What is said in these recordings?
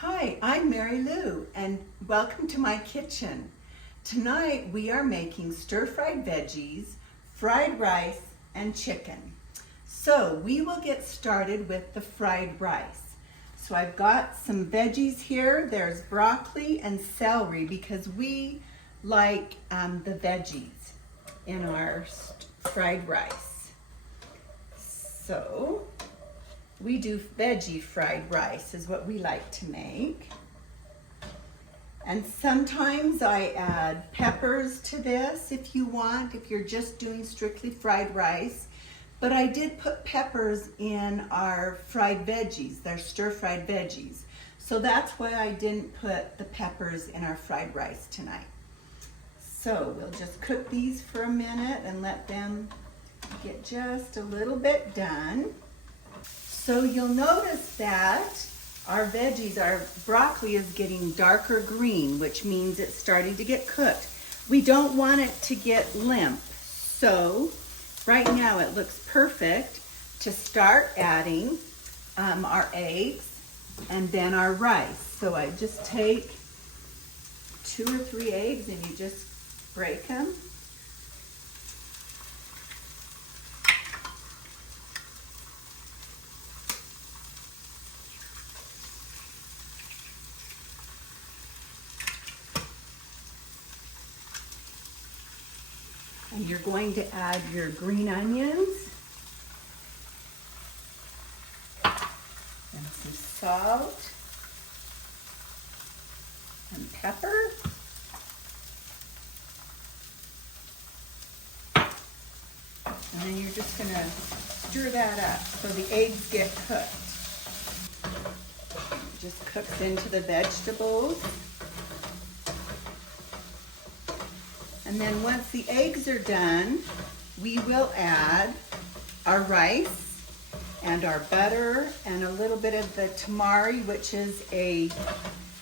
Hi, I'm Mary Lou, and welcome to my kitchen. Tonight we are making stir-fried veggies, fried rice, and chicken. So we will get started with the fried rice. So I've got some veggies here. There's broccoli and celery because we like the veggies in our fried rice. So we do veggie fried rice is what we like to make. And sometimes I add peppers to this if you want, if you're just doing strictly fried rice. But I did put peppers in our fried veggies, they're stir-fried veggies. So that's why I didn't put the peppers in our fried rice tonight. So we'll just cook these for a minute and let them get just a little bit done. So you'll notice that our veggies, our broccoli is getting darker green, which means it's starting to get cooked. We don't want it to get limp. So right now it looks perfect to start adding our eggs and then our rice. So I just take 2 or 3 eggs and you just break them. And you're going to add your green onions and some salt and pepper. And then you're just going to stir that up so the eggs get cooked. It just cooks into the vegetables. And then once the eggs are done, we will add our rice and our butter and a little bit of the tamari, which is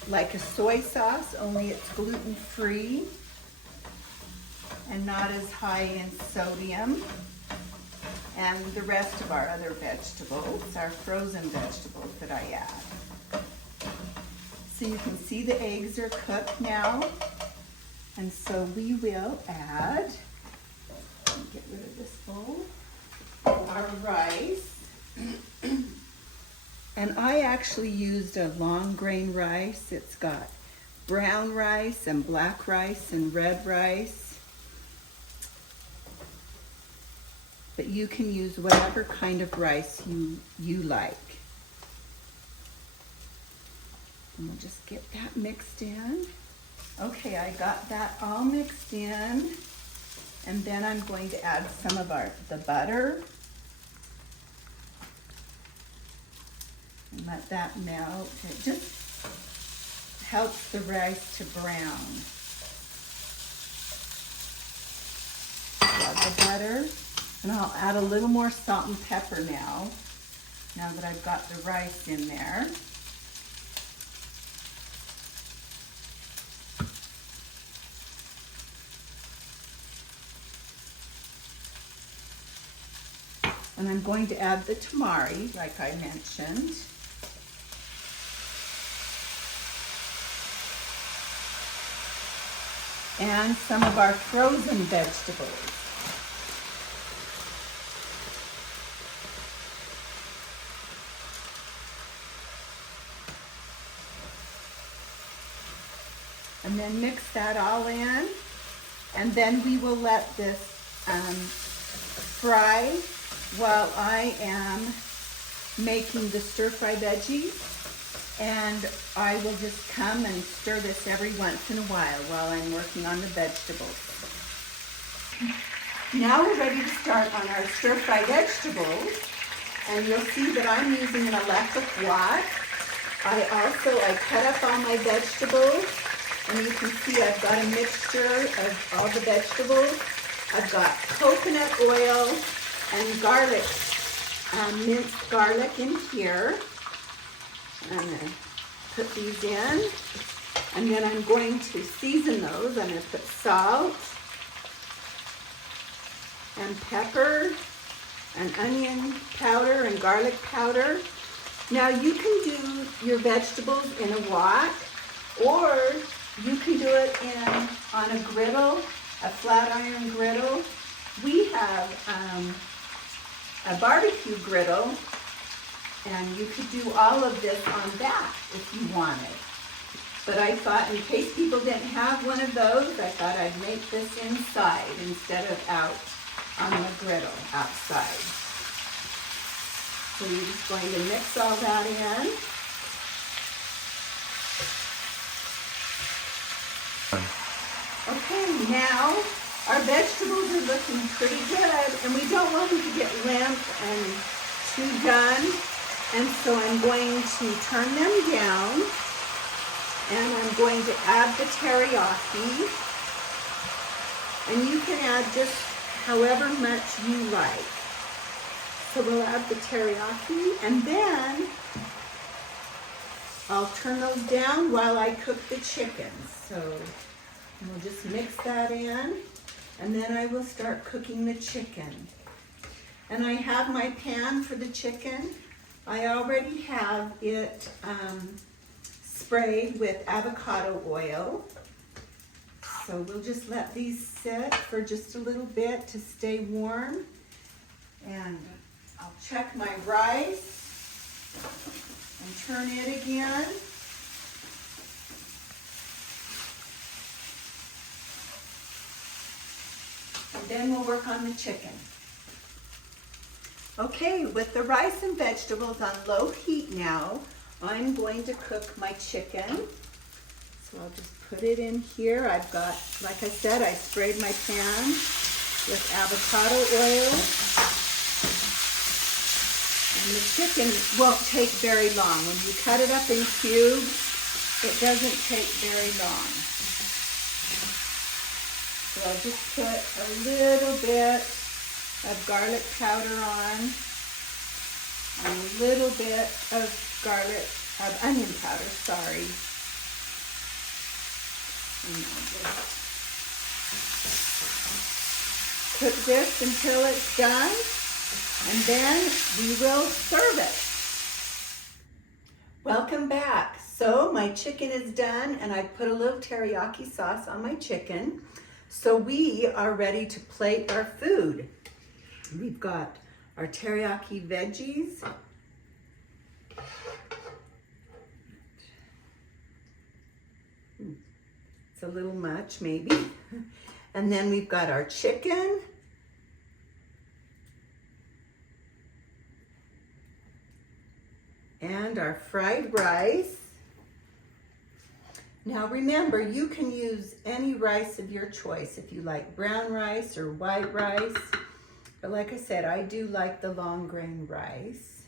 like a soy sauce, only it's gluten-free and not as high in sodium. And the rest of our other vegetables, our frozen vegetables that I add. So you can see the eggs are cooked now. And so we will add, get rid of this bowl, our rice. And I actually used a long grain rice. It's got brown rice and black rice and red rice. But you can use whatever kind of rice you like. And we'll just get that mixed in. Okay, I got that all mixed in, and then I'm going to add some of the butter and let that melt. It just helps the rice to brown. Add the butter, and I'll add a little more salt and pepper now that I've got the rice in there. And I'm going to add the tamari, like I mentioned. And some of our frozen vegetables. And then mix that all in. And then we will let this fry while I am making the stir-fry veggies, and I will just come and stir this every once in a while I'm working on the vegetables. Now we're ready to start on our stir-fry vegetables, and you'll see that I'm using an electric wok. I cut up all my vegetables, and you can see I've got a mixture of all the vegetables. I've got coconut oil and garlic, minced garlic in here. I'm going to put these in, and then I'm going to season those. I'm going to put salt and pepper and onion powder and garlic powder. Now you your vegetables in a wok, or you can do it on a griddle, a flat iron griddle. We have a barbecue griddle, and you could do all of this on that if you wanted. But I thought in case people didn't have one of those, I thought I'd make this inside instead of out on the griddle outside. So you're just going to mix all that in. Okay, now our vegetables are looking pretty good, and we don't want them to get limp and too done. And so I'm going to turn them down, and I'm going to add the teriyaki. And you can add just however much you like. So we'll add the teriyaki, and then I'll turn those down while I cook the chicken. So we'll just mix that in, and then I will start cooking the chicken. And I have my pan for the chicken. I already have it sprayed with avocado oil. So we'll just let these sit for just a little bit to stay warm. And I'll check my rice and turn it again. And then we'll work on the chicken. Okay, with the rice and vegetables on low heat now, I'm going to cook my chicken. So I'll just put it in here. I've got, like I said, I sprayed my pan with avocado oil. And the chicken won't take very long. When you cut it up in cubes, it doesn't take very long. So I'll just put a little bit of garlic powder on, and a little bit of onion powder, sorry. And I'll just cook this until it's done, and then we will serve it. Welcome back. So my chicken is done, and I put a little teriyaki sauce on my chicken. So we are ready to plate our food. We've got our teriyaki veggies. It's a little much, maybe. And then we've got our chicken. And our fried rice. Now remember, you can use any rice of your choice if you like brown rice or white rice. But like I said, I do like the long grain rice.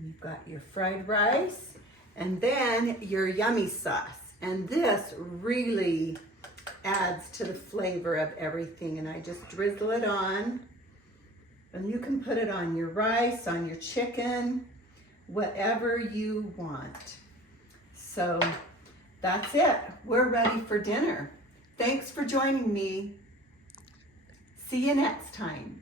You've got your fried rice and then your yummy sauce. And this really adds to the flavor of everything. And I just drizzle it on. And you can put it on your rice, on your chicken, whatever you want. So that's it. We're ready for dinner. Thanks for joining me. See you next time.